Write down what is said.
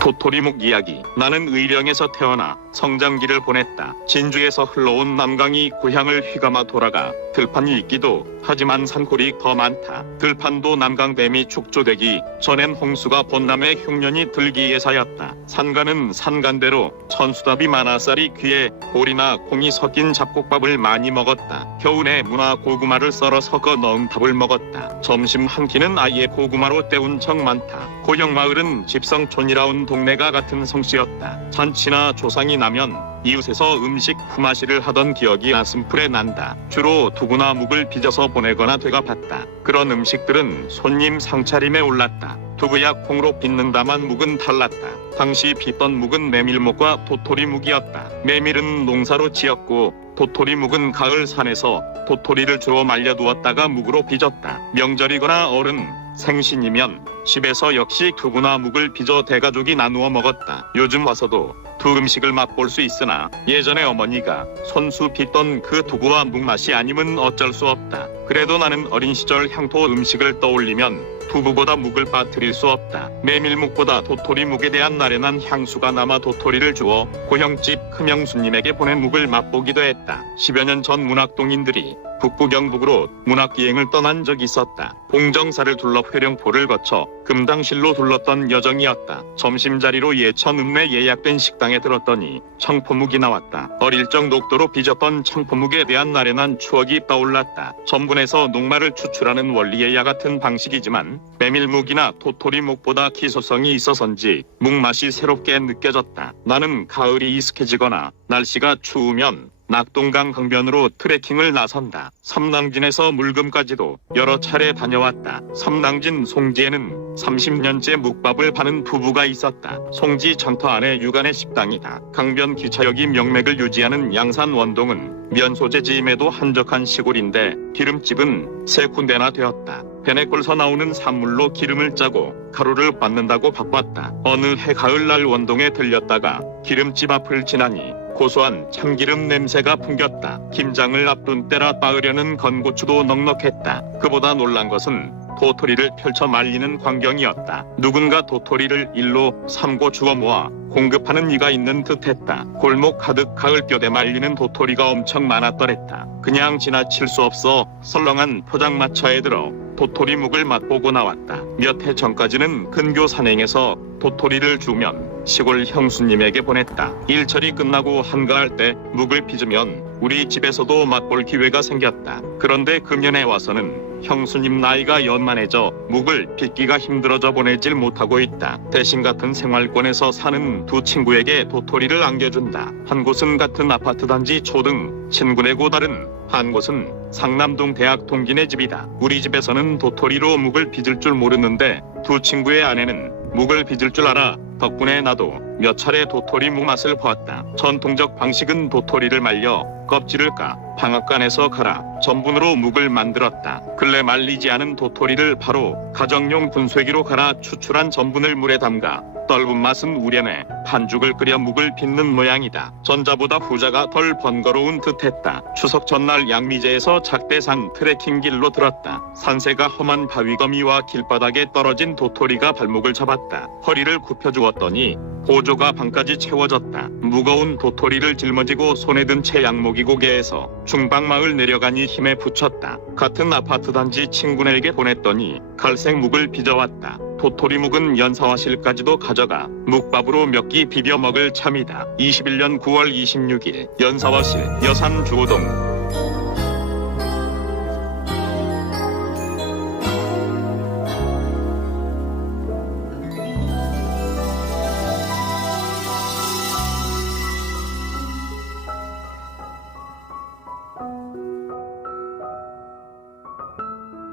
도토리묵 이야기. 나는 의령에서 태어나 성장기를 보냈다. 진주에서 흘러온 남강이 고향을 휘감아 돌아가 들판이 있기도 하지만 산골이 더 많다. 들판도 남강댐이 축조되기 전엔 홍수가 본남의 흉년이 들기예사였다. 산간은 산간대로 천수답이 많아 쌀이 귀에 보리나 콩이 섞인 잡곡밥을 많이 먹었다. 겨울에 무나 고구마를 썰어 섞어 넣은 밥을 먹었다. 점심 한 끼는 아예 고구마로 때운 적 많다. 고형 마을은 집성촌이라운 동네가 같은 성씨였다. 잔치나 조상이 나면 이웃에서 음식 품앗이를 하던 기억이 가슴풀에 난다. 주로 두부나 묵을 빚어서 보내거나 되갚았다. 그런 음식들은 손님 상차림에 올랐다. 두부야 콩으로 빚는다만 묵은 달랐다. 당시 빚던 묵은 메밀묵과 도토리묵이었다. 메밀은 농사로 지었고 도토리묵은 가을 산에서 도토리를 주워 말려두었다가 묵으로 빚었다. 명절이거나 어른 생신이면 집에서 역시 두부나 묵을 빚어 대가족이 나누어 먹었다. 요즘 와서도 두 음식을 맛볼 수 있으나 예전에 어머니가 손수 빚던 그 두부와 묵 맛이 아니면 어쩔 수 없다. 그래도 나는 어린 시절 향토 음식을 떠올리면 두부보다 묵을 빠뜨릴 수 없다. 메밀묵보다 도토리묵에 대한 나련한 향수가 남아 도토리를 주어 고향집 금영수님에게 보낸 묵을 맛보기도 했다. 10여 년 전 문학동인들이 북부 경북으로 문학기행을 떠난 적이 있었다. 봉정사를 둘러 회령포를 거쳐 금당실로 둘렀던 여정이었다. 점심자리로 예천 읍내 예약된 식당에 들었더니 청포묵이 나왔다. 어릴 적 녹도로 빚었던 청포묵에 대한 나련한 추억이 떠올랐다. 전분에서 녹말을 추출하는 원리의 같은 방식이지만 메밀묵이나 도토리묵보다 기소성이 있어서인지 묵맛이 새롭게 느껴졌다. 나는 가을이 익숙해지거나 날씨가 추우면 낙동강 강변으로 트레킹을 나선다. 섬낭진에서 물금까지도 여러 차례 다녀왔다. 섬낭진 송지에는 30년째 묵밥을 파는 부부가 있었다. 송지 장터 안에 육안의 식당이다. 강변 기차역이 명맥을 유지하는 양산 원동은 면 소재지임에도 한적한 시골인데 기름집은 세 군데나 되었다. 벤에 끓서 나오는 산물로 기름을 짜고 가루를 빻는다고 바빴다. 어느 해 가을날 원동에 들렸다가 기름집 앞을 지나니 고소한 참기름 냄새가 풍겼다. 김장을 앞둔 때라 빻으려는 건고추도 넉넉했다. 그보다 놀란 것은 도토리를 펼쳐 말리는 광경이었다. 누군가 도토리를 일로 삼고 주워 모아 공급하는 이가 있는 듯했다. 골목 가득 가을볕에 말리는 도토리가 엄청 많았더랬다. 그냥 지나칠 수 없어 설렁한 포장마차에 들어 도토리묵을 맛보고 나왔다. 몇 해 전까지는 근교 산행에서 도토리를 주면 시골 형수님에게 보냈다. 일처리 끝나고 한가할 때 묵을 빚으면 우리 집에서도 맛볼 기회가 생겼다. 그런데 금년에 와서는 형수님 나이가 연만해져 묵을 빚기가 힘들어져 보내질 못하고 있다. 대신 같은 생활권에서 사는 두 친구에게 도토리를 안겨준다. 한 곳은 같은 아파트 단지 초등 친구네고 다른 한 곳은 상남동 대학 동기네 집이다. 우리 집에서는 도토리로 묵을 빚을 줄 모르는데 두 친구의 아내는 묵을 빚을 줄 알아. 덕분에 나도 몇 차례 도토리 묵 맛을 보았다. 전통적 방식은 도토리를 말려 껍질을 까 방앗간에서 갈아 전분으로 묵을 만들었다. 근래 말리지 않은 도토리를 바로 가정용 분쇄기로 갈아 추출한 전분을 물에 담가 떫은 맛은 우려내 반죽을 끓여 묵을 빚는 모양이다. 전자보다 후자가 덜 번거로운 듯했다. 추석 전날 양미제에서 작대산 트레킹길로 들었다. 산새가 험한 바위거미와 길바닥에 떨어진 도토리가 발목을 잡았다. 허리를 굽혀주었더니 보조가 방까지 채워졌다. 무거운 도토리를 짊어지고 손에 든 채 양목이 고개에서 중방마을 내려가니 힘에 부쳤다. 같은 아파트 단지 친구네에게 보냈더니 갈색 묵을 빚어왔다. 도토리묵은 연사화실까지도 가져가 묵밥으로 몇 끼 비벼 먹을 참이다. 21년 9월 26일 연사화실 여산 주호동